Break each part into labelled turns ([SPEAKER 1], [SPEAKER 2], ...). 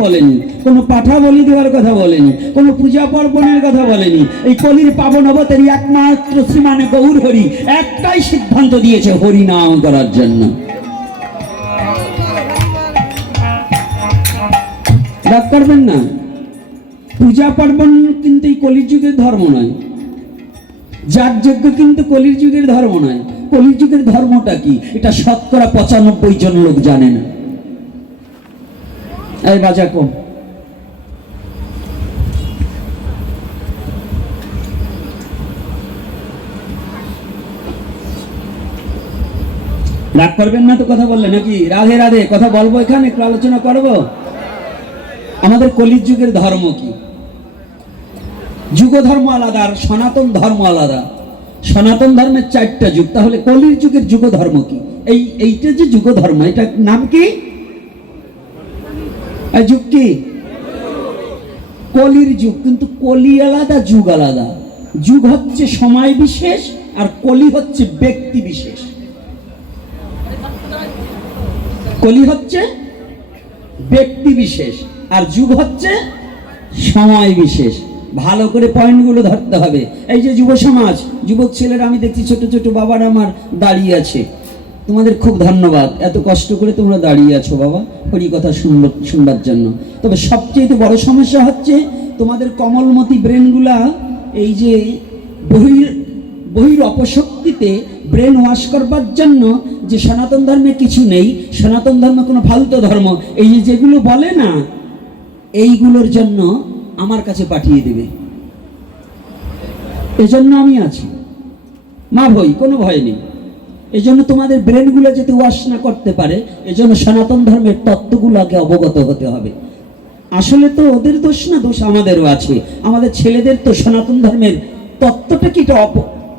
[SPEAKER 1] বলেনি। কোনো পাঠা বলি দেওয়ার কথা বলেনি। কোনো পূজা পার্বণের কথা বলেনি। এই কলির পাবন অবতারী একমাত্র শ্রীমানে গৌর হরি একটাই সিদ্ধান্ত দিয়েছে হরি নাম করার জন্য। রাগ করবেন না। পূজা পার্বণ কিন্তু এই কলির যুগের ধর্ম নয়। যাগযজ্ঞ কিন্তু কলির যুগের ধর্ম নয়। কলির যুগের ধর্মটা কি? এটা শতকরা পঁচানব্বই জন লোক জানে না কম। রাগ করবেন না তো কথা বললে নাকি? রাধে রাধে, কথা বলব এখানে? একটু আলোচনা করব? আমাদের কলির যুগের ধর্ম কি? যুগ ধর্ম আলাদা আর সনাতন ধর্ম আলাদা। সনাতন ধর্মের চারটা যুগ। তাহলে কলির যুগের যুগ ধর্ম কি? এই, এইটা যে যুগ ধর্ম এটা নাম কি? যুগ কি? কলির যুগ, কিন্তু কলি আলাদা, যুগ আলাদা। যুগ হচ্ছে সময় বিশেষ আর কলি হচ্ছে ব্যক্তি বিশেষ। কলি হচ্ছে ব্যক্তি বিশেষ আর যুগ হচ্ছে সময় বিশেষ। ভালো করে পয়েন্টগুলো ধরতে হবে। এই যে যুব সমাজ যুবক ছেলেরা, আমি দেখছি ছোট ছোট বাবারা আমার দাঁড়িয়ে আছে। তোমাদের খুব ধন্যবাদ। এত কষ্ট করে তোমরা দাঁড়িয়ে আছো বাবা, হরি কথা শুনব শুনবার জন্য। তবে সবচেয়ে বড় সমস্যা হচ্ছে, তোমাদের কমলমতি ব্রেনগুলা এই যে বহির বহির অপশক্তিতে ব্রেন ওয়াশ করবার জন্য যে সনাতন ধর্মে কিছু নেই, সনাতন ধর্ম কোনো ফালতু ধর্ম, এই যে যেগুলো বলে না, এইগুলোর জন্য আমার কাছে পাঠিয়ে দেবে। এজন্য আমি আছি। মা ভই কোনো ভয় নেই। এজন্য তোমাদের ব্রেনগুলো যাতে ওয়াশ না করতে পারে, এজন্য সনাতন ধর্মের তত্ত্বগুলো আগে অবগত হতে হবে। আসলে তো ওদের দোষ না, দোষ আমাদেরও আছে। আমাদের ছেলেদের তো সনাতন ধর্মের তত্ত্বটা কি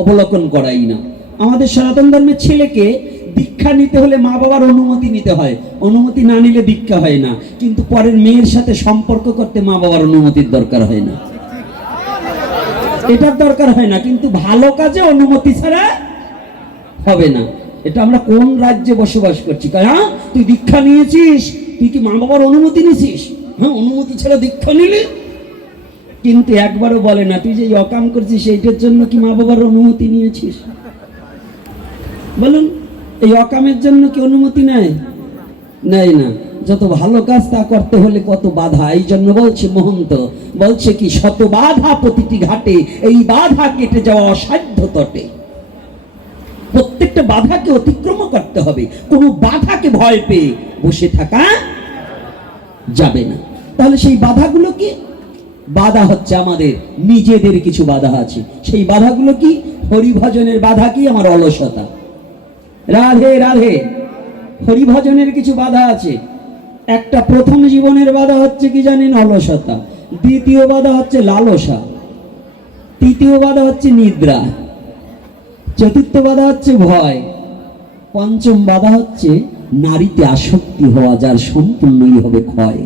[SPEAKER 1] অবলোকন করাই না। আমাদের সনাতন ধর্মের ছেলেকে দীক্ষা নিতে হলে মা বাবার অনুমতি নিতে হয়। অনুমতি না নিলে দীক্ষা হয় না। কিন্তু পরের মেয়ের সাথে সম্পর্ক করতে মা বাবার অনুমতির দরকার হয় না। এটার দরকার হয় না। কিন্তু ভালো কাজে অনুমতি ছাড়া হবে না। এটা আমরা কোন রাজ্যে বসবাস করছি? হ্যাঁ তুই দীক্ষা নিয়েছিস, তুই কি মা বাবার অনুমতি নিয়েছিস হ্যাঁ অনুমতি ছাড়া দীক্ষা নিলি? কিন্তু একবারও বলে না, তুই যে অকাম করছিস, সেইটার জন্য কি মা বাবার অনুমতি নিয়েছিস? বলুন, এই অকামের জন্য কি অনুমতি নেয়? নেয় না। যত ভালো কাজ তা করতে হলে কত বাধা। এই জন্য বলছে মহন্ত, বলছে কি, শত বাধা প্রতিটি ঘাটে, এই বাধা কেটে যাওয়া অসাধ্য তটে প্রত্যেকটা বাধাকে অতিক্রম করতে হবে। কোনো বাধাকে ভয় পেয়ে বসে থাকা যাবে না। তাহলে সেই বাধাগুলো কি বাধা হচ্ছে আমাদের নিজেদের কিছু বাধা আছে। সেই বাধাগুলো কি? হরিভজনের বাধা কি? আমার অলসতা। রাধে রাধে। হরিভজনের কিছু বাধা আছে। একটা প্রথম জীবনের বাধা হচ্ছে কি জানেন? অলসতা। দ্বিতীয় বাধা হচ্ছে লালসা। তৃতীয় বাধা হচ্ছে নিদ্রা। চতুর্থ বাধা হচ্ছে ভয়। পঞ্চম বাধা হচ্ছে নারীতে আসক্তি হওয়া, যার সম্পূর্ণই হবে ক্ষয়।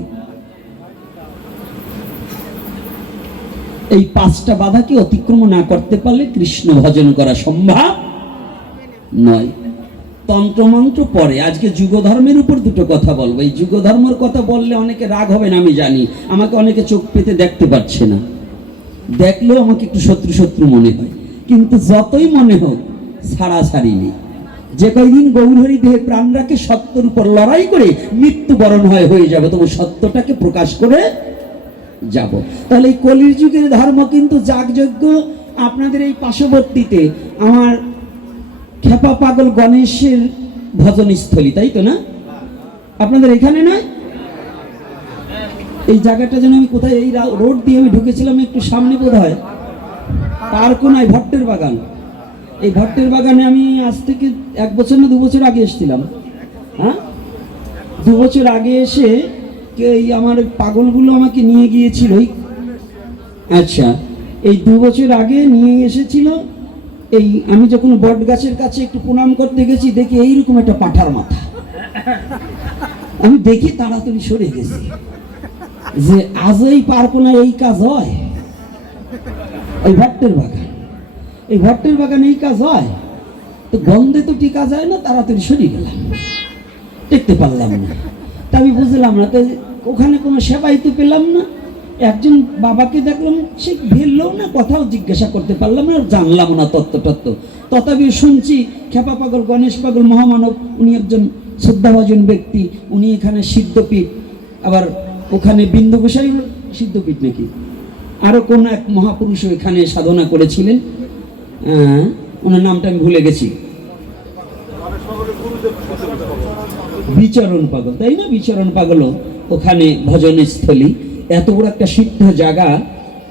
[SPEAKER 1] এই পাঁচটা বাধাকে অতিক্রম না করতে পারলে কৃষ্ণ ভজন করা সম্ভব নয়। তন্ত্রমন্ত্র পরে আজকে যুগ ধর্মের উপর দুটো কথা বলব। এই যুগ ধর্মের কথা বললে অনেকে রাগ হবে না, আমি জানি। আমাকে অনেকে চোখ পেতে দেখতে পাচ্ছে না। দেখলেও আমাকে একটু শত্রু শত্রু মনে হয়। কিন্তু যতই মনে হোক ছাড়াছাড়ি নেই যে কয়দিন গৌরহরি দেহে প্রাণ রাখে সত্যের উপর লড়াই করে মৃত্যুবরণ হয়, হয়ে যাবে। তবু সত্যটাকে প্রকাশ করে যাব। তাহলে এই কলির যুগের ধর্ম কিন্তু যাগযজ্ঞ। আপনাদের এই পার্শ্ববর্তীতে আমার খেপা পাগল গণেশের ভজনস্থলী, তাই তো না? আপনাদের এখানে নয়? এই জায়গাটা যেন আমি কোথায়, এই রোড দিয়ে আমি ঢুকেছিলাম একটু সামনে বোধ হয় তার কোনায় ভট্টের বাগান। এই ভট্টের বাগানে আমি আজ থেকে এক বছর না দু বছর আগে এসেছিলাম। হ্যাঁ? দু বছর আগে এসে এই আমার পাগলগুলো আমাকে নিয়ে গিয়েছিল আচ্ছা এই দু বছর আগে নিয়ে এসেছিল, এই আমি যখন বট গাছের কাছে একটু প্রণাম করতে গেছি, দেখি এইরকম একটা পাঠার মাথা। আমি দেখি তাড়াতাড়ি সরে গেছি। যে আজই পারব না এই কাজ হয়। এই ভট্টের বাগান। এই ভট্টের বাগানে এই কাজ হয়? তো গন্ধে তো টিকা যায় না, তাড়াতাড়ি সরিয়ে গেলাম। দেখতে পারলাম না। তা আমি বুঝলাম না, তো ওখানে কোনো সেবাই তো পেলাম না। একজন বাবাকে দেখলাম, সে ভেললেও না, কথাও জিজ্ঞাসা করতে পারলাম না, জানলাম না তত্ত্ব তত্ত্ব তথাপি শুনছি, খেপা পাগল, গণেশ পাগল, মহামানব, উনি একজন শ্রদ্ধাভাজন ব্যক্তি, উনি এখানে সিদ্ধপীঠ, আবার ওখানে বিন্দু সিদ্ধপীঠ নাকি? আরও কোন এক মহাপুরুষ এখানে সাধনা করেছিলেন? ওনার নামটা আমি ভুলে গেছি। বিচরণ পাগল, তাই না? বিচরণ পাগল ওখানে ভজনের স্থলী এত বড় একটা সিদ্ধ জায়গা,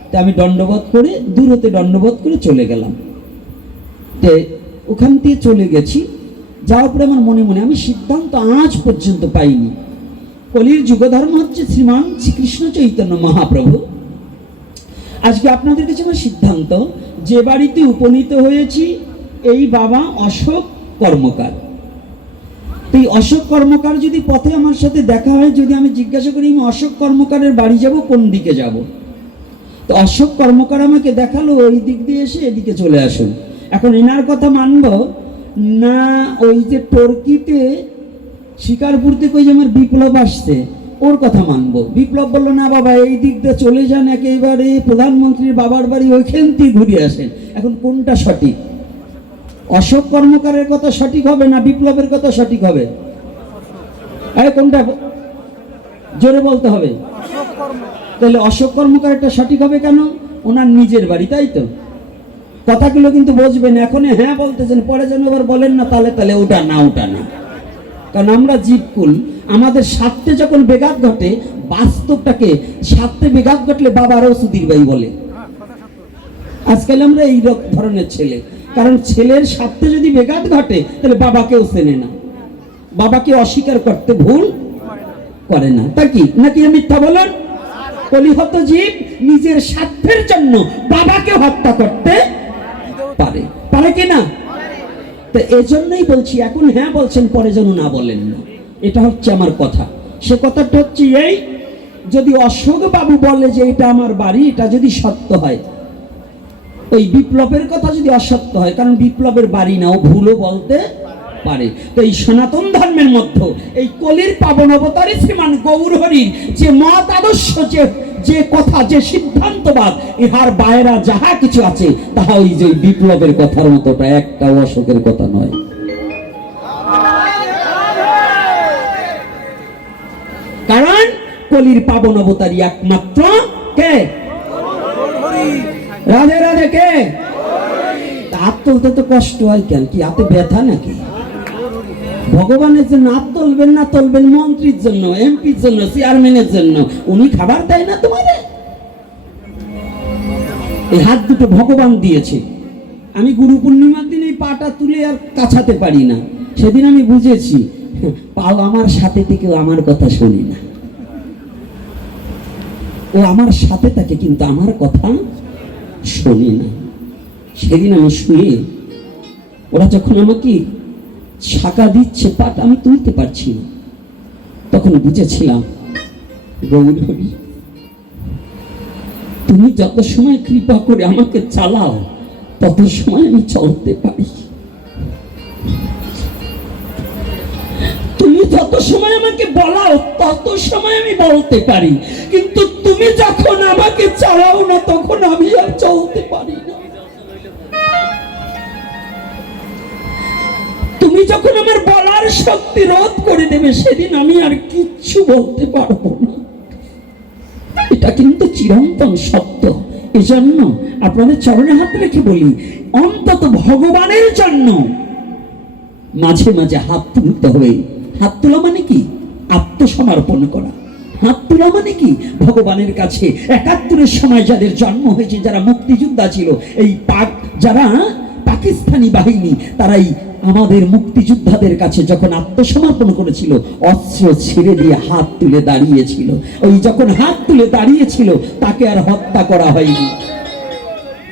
[SPEAKER 1] তা আমি দণ্ডবোধ করে দূরতে দণ্ডবোধ করে চলে গেলাম। তে ওখান দিয়ে চলে গেছি। যাওয়ার পরে আমার মনে মনে, আমি সিদ্ধান্ত আজ পর্যন্ত পাইনি। কলির যুগধর্ম হচ্ছে শ্রীমান শ্রীকৃষ্ণ চৈতন্য মহাপ্রভু। আজকে আপনাদের কাছে আমার সিদ্ধান্ত, যে বাড়িতে উপনীত হয়েছি, এই বাবা অশোক কর্মকার। তো এই অশোক কর্মকার যদি পথে আমার সাথে দেখা হয়, যদি আমি জিজ্ঞাসা করি, আমি অশোক কর্মকারের বাড়ি যাব, কোন দিকে যাব? তো অশোক কর্মকার আমাকে দেখাল ওই দিক দিয়ে এসে এদিকে চলে আসুন। এখন এনার কথা মানব, না, ওই যে টর্কিতে শিকারপুর থেকে ওই যে আমার বিপ্লব আসছে ওর কথা মানবো। বিপ্লব বলল, না বাবা, এই দিক দিয়ে চলে যান একেবারে। প্রধানমন্ত্রীর বাবার বাড়ি ওইখান থেকে ঘুরে আসেন। এখন কোনটা সঠিক? অশোক কর্মকারের কথা সঠিক হবে না বিপ্লবের কথা সঠিক হবে? আরে, কোনটা জোরে বলতে হবে। তাহলে অশোক কর্মকারটা সঠিক হবে কেন? ওনার নিজের বাড়ি, তাই তো? কথাগুলো কিন্তু বুঝবেন। এখন হ্যাঁ বলতেছেন, পরে যেন আবার বলেন না, তাহলে তাহলে ওটা না ওটা না। কারণ আমরা জীবকুল। আমাদের স্বার্থে যখন বেঘাত ঘটে, বাস্তবটাকে স্বার্থে বেঘাত ঘটলে বাবারও সুধীর ভাই বলে। আজকাল আমরা এই ধরনের ছেলে। কারণ ছেলের স্বার্থে যদি বেঘাত ঘটে, তাহলে বাবাকেও চেনে না। বাবাকে অস্বীকার করতে ভুল করে না। তা কি? নাকি মিথ্যা বলেন কলিহত জীব নিজের স্বার্থের জন্য বাবাকে হত্যা করতে পারে। পারে কি না? তো এজন্যই বলছি, এখন হ্যাঁ বলছেন, পরে যেন না বলেন না। এটা হচ্ছে আমার কথা। সে কথাটা হচ্ছে এই, যদি অশোক বাবু বলে যে এটা আমার বাড়ি, এটা যদি সত্য হয়, ওই বিপ্লবের কথা যদি অসত্য হয়, কারণ বিপ্লবের বাড়ি না, ও ভুলও বলতে পারে। তো এই সনাতন ধর্মের মধ্যে, এই কলির পাবন অবতারী শ্রীমান গৌর হরির যে মত আদর্শ, যে যে কথা, যে সিদ্ধান্তবাদ, ইহার বাইরা যাহা কিছু আছে, তাহা ওই যে বিপ্লবের কথার মতোটা, একটা অশোকের কথা নয়। কলির পাবন অবতারী একমাত্র কে? রাধে রাধে, কে? হাত তো কষ্ট হয় কেন? কি হাতে ব্যথা নাকি? ভগবানের জন্য হাত তুলবেন না, তুলবেন মন্ত্রীর জন্য, এমপির জন্য, চেয়ারম্যানের জন্য। উনি খাবার দেয় না তোমাদের এই হাত দুটো ভগবান দিয়েছে। আমি গুরু পূর্ণিমার দিন এই পাটা তুলে আর কাছাতে পারি না। সেদিন আমি বুঝেছি, পাও আমার সাথে থেকেও আমার কথা শুনি না। ও আমার সাথে থাকে, কিন্তু আমার কথা শুনি না। সেদিন আমি শুয়ে ওরা যখন আমাকে ছাকা দিচ্ছে, পাট আমি তুলতে পারছি না। তখন বুঝেছিলাম গৌর তুমি যত সময় কৃপা করে আমাকে চালাও, তত সময় আমি চলতে পারি। তুমি যত সময় আমাকে বলাও, তত সময় আমি বলতে পারি। কিন্তু তুমি যখন আমাকে চালাও না, তখন আমি আর চলতে পারি না। তুমি যখন আমার বলার শক্তি রোধ করে দেবে, সেদিন আমি আর কিচ্ছু বলতে পারব না। এটা কিন্তু চিরন্তন সত্য। এজন্য আপনাদের চরণে হাত রেখে বলি, অন্তত ভগবানের জন্য মাঝে মাঝে হাত তুলতে হবে। হাত তোলা মানে কি? আত্মসমর্পণ করা। তোলা মানে কি? ভগবানের কাছে একাত্তরের সময় যাদের জন্ম হয়েছে, যারা মুক্তিযোদ্ধা ছিল, এই পাক, যারা পাকিস্তানি বাহিনী, তারাই আমাদের মুক্তিযোদ্ধাদের কাছে যখন আত্মসমর্পণ করেছিল, অস্ত্র ছেড়ে দিয়ে হাত তুলে দাঁড়িয়েছিল। ওই যখন হাত তুলে দাঁড়িয়েছিল, তাকে আর হত্যা করা হয়নি।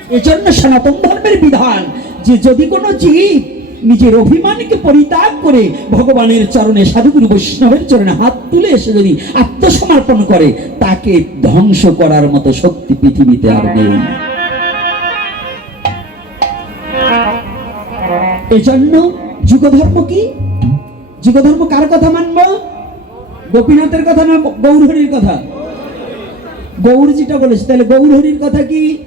[SPEAKER 1] এজন্য সনাতন ধর্মের বিধান যে যদি কোনো জীব নিজের অভিমানকে পরিত্যাগ করে ভগবানের চরণে সাধুগুরু বৈষ্ণবের চরণে হাত তুলে এসে যদি আত্মসমর্পণ করে, তাকে ধ্বংস করার মতো শক্তি পৃথিবীতে আর নেই। এজন্য যুগধর্ম কি? যুগধর্ম কার কথা মানব? গোপীনাথের কথা না গৌরহরির কথা? গৌর যেটা বলেছে, তাহলে গৌরহরির কথা কি?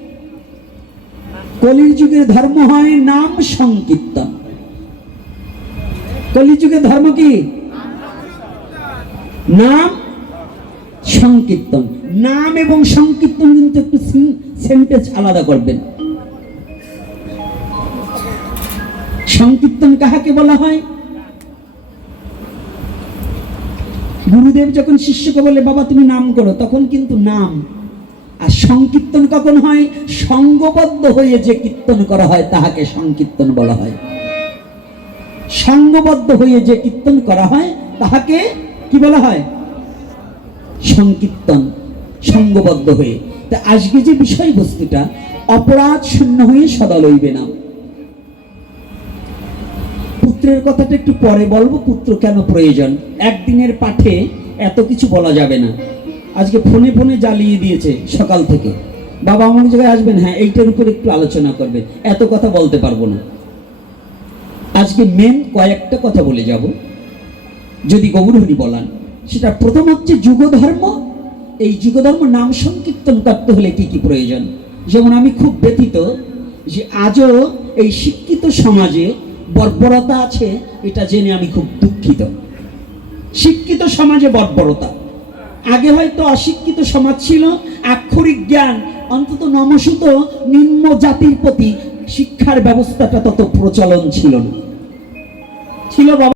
[SPEAKER 1] কলির যুগের ধর্ম হয় নাম সংকীর্তন। কলিযুগে ধর্ম কি? নাম সংকীর্তন। নাম এবং সংকীর্তন কিন্তু একটু সেন্টেন্স আলাদা করবেন। সংকীর্তন কাহাকে বলা হয়? গুরুদেব যখন শিষ্যকে বলে, বাবা, তুমি নাম করো, তখন কিন্তু নাম। আর সংকীর্তন কখন হয়? সঙ্গবদ্ধ হয়ে যে কীর্তন করা হয়, তাহাকে সংকীর্তন বলা হয়। সঙ্গবদ্ধ হয়ে যে কীর্তন করা হয়, তাহাকে কি বলা হয়? সংকীর্তন, সঙ্গবদ্ধ হয়ে। তা আজকে যে বিষয়বস্তুটা, অপরাধ শূন্য হয়ে সদা লইবে না। পুত্রের কথাটা একটু পরে বলব, পুত্র কেন প্রয়োজন? একদিনের পাঠে এত কিছু বলা যাবে না। আজকে ফোনে ফোনে জ্বালিয়ে দিয়েছে সকাল থেকে। বাবা আমার জায়গায় আসবেন হ্যাঁ এইটার উপর একটু আলোচনা করবে। এত কথা বলতে পারব না। আজকে মেন কয়েকটা কথা বলে যাব। যদি গৌরহরি বলান, সেটা প্রথম হচ্ছে যুগধর্ম। এই যুগধর্ম নাম সংকীর্তন করতে হলে কি কি প্রয়োজন? যেমন আমি খুব ব্যথিত যে আজও এই শিক্ষিত সমাজে বর্বরতা আছে, এটা জেনে আমি খুব দুঃখিত। শিক্ষিত সমাজে বর্বরতা। আগে হয়তো অশিক্ষিত সমাজ ছিল, আক্ষরিক জ্ঞান, অন্তত নমসূত নিম্ন জাতির প্রতি শিক্ষার ব্যবস্থাটা তত প্রচলন ছিল না। ছিল বাবা